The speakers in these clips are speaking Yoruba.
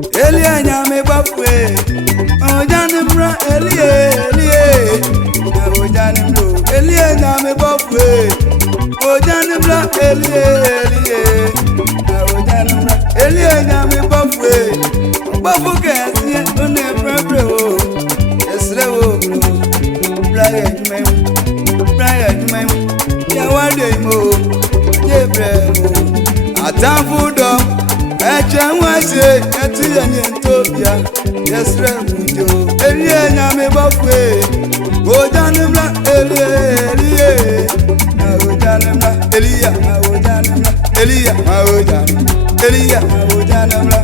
Elia nyame bafwe ojane mra Elie ojane mro Elia nyame bafwe ojane mra Elie ojane mra Elia nyame bafwe bafu kesi one prebre o esre o Brian mem ya wade mo jebre o atamfu dom Echenwase etiye nyentopia yesre mujo Elie nyame bafwe ojanimla Elie ojanimla Elia ojanimla Elia ojanimla Elia ojanimla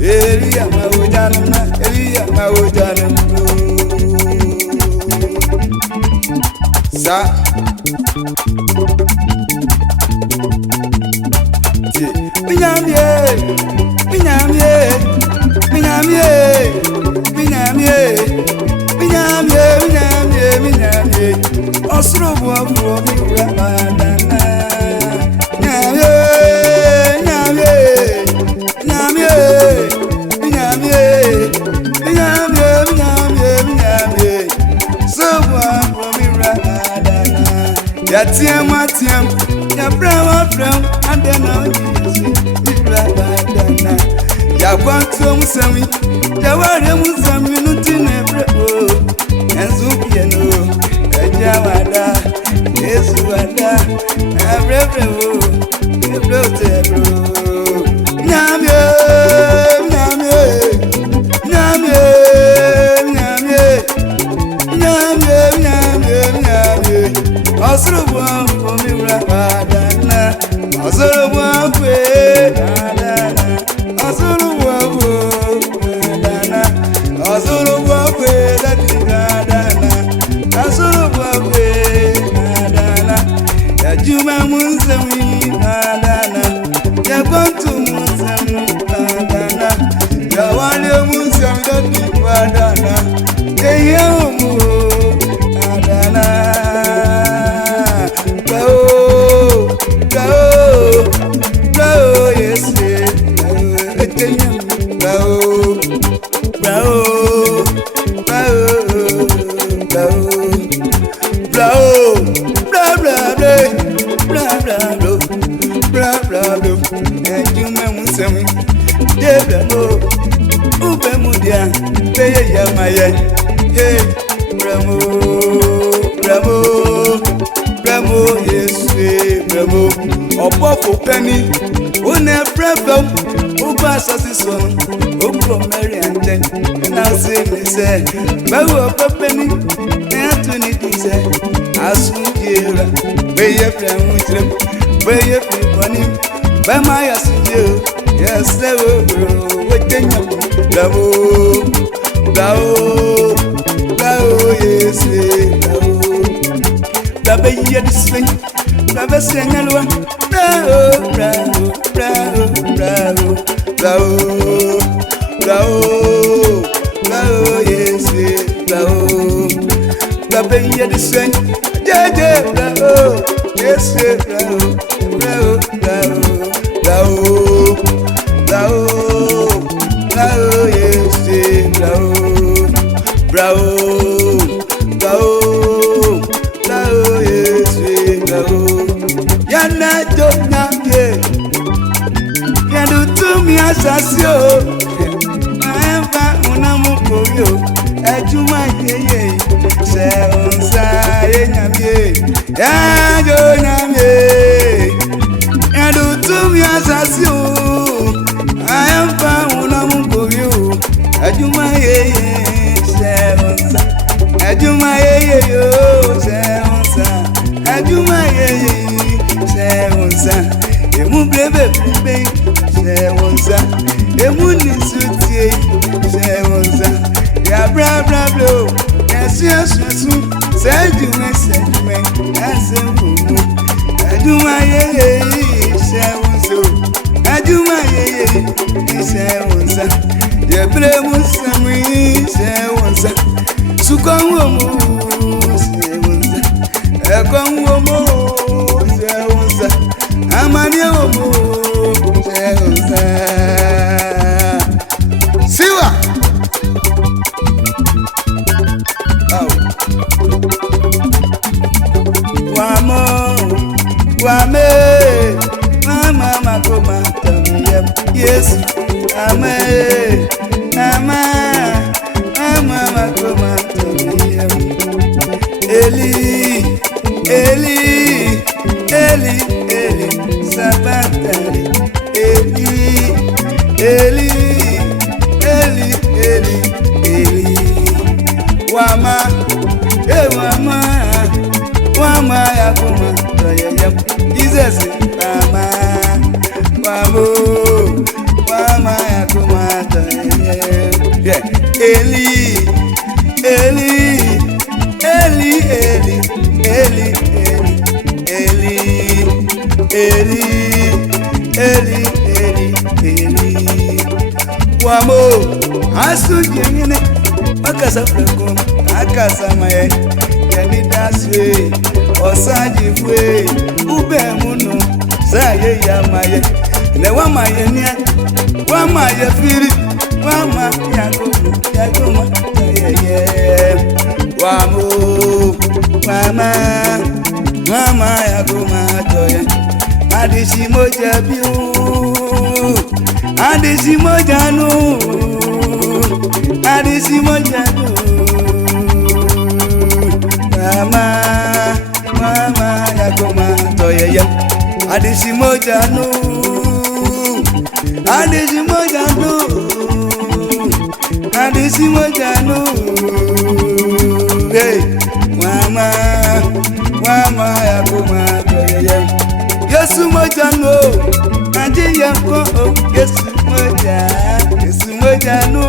Elia ojanimla Elia ojanimla sa Osrobo afro mi ramadana Sobo afro mi ramadana Yatiam ya brawa from and then mi ramadana Ya kwanto musami ya ware musami nutine brebo enzu piano Jawada, Yesu wada, Abrebo, Ebrotebro, Nyamye, Osrubo for me rabadana, Osrubo kwe, Osrubo kwe, Juma Musami Adana, Yabantu Musami Adana, Yawale Musami Adana, Eyamu Adana, Bravo, yes, Bravo, yes, bravo. Opo penny, one bravo, Oba Sassison, Opo Mary and Jen, and I'll say, Bravo, penny, Anthony said, as soon pay your friend with them, pay your money, by my ass, yes, never, what can you Bravo, yes, Bravo, yes, Bravo, Sengalwa, bravo, yes, bravo, Bravo, yes, bravo, yes, bravo, yes, bravo, Yana dona ye, yanu tumi asasio, maemba unamukoyo, ejuma ye, se onsa ye nyamye, ya nyamye, yanu tumi asasio, maemba unamukoyo, ejuma ye, se onsa, ejuma ye yo, se onsa, ejuma ye. Sewonsa, emu brebe, sewonsa, emu nisutie, sewonsa, ya bra blo, yesu, sejume, asembumu, aduma ye, sewonso, aduma ye, sewonsa, ye bremu sami, sewonsa, sukonwomu, sewonsa, ekonwomu. Amani omo, Yesu ama ama ama makoma toyem Eli Eli Eli Eli sabatari Eli Eli Eli Eli Eli wama wama yakoma toyem Jesus ama wama yakoma toyem Eli Eli Eli Eli Eli Eli Eli Eli Eli Eli wamo asu jengine akasa frekom akasa maye yani daswe osaji fwe ube munu saye ya maye ne wa maye ni wa maye firi wa ma yakoma ye wamo mama yakoma toye adisi moja biu adisi moja nu adisi moja nu mama yakoma toye ye adisi moja nu adisi moja nu adisi moja nu hey mama yakoma toye ye Yesu moja no, Yesu moja no.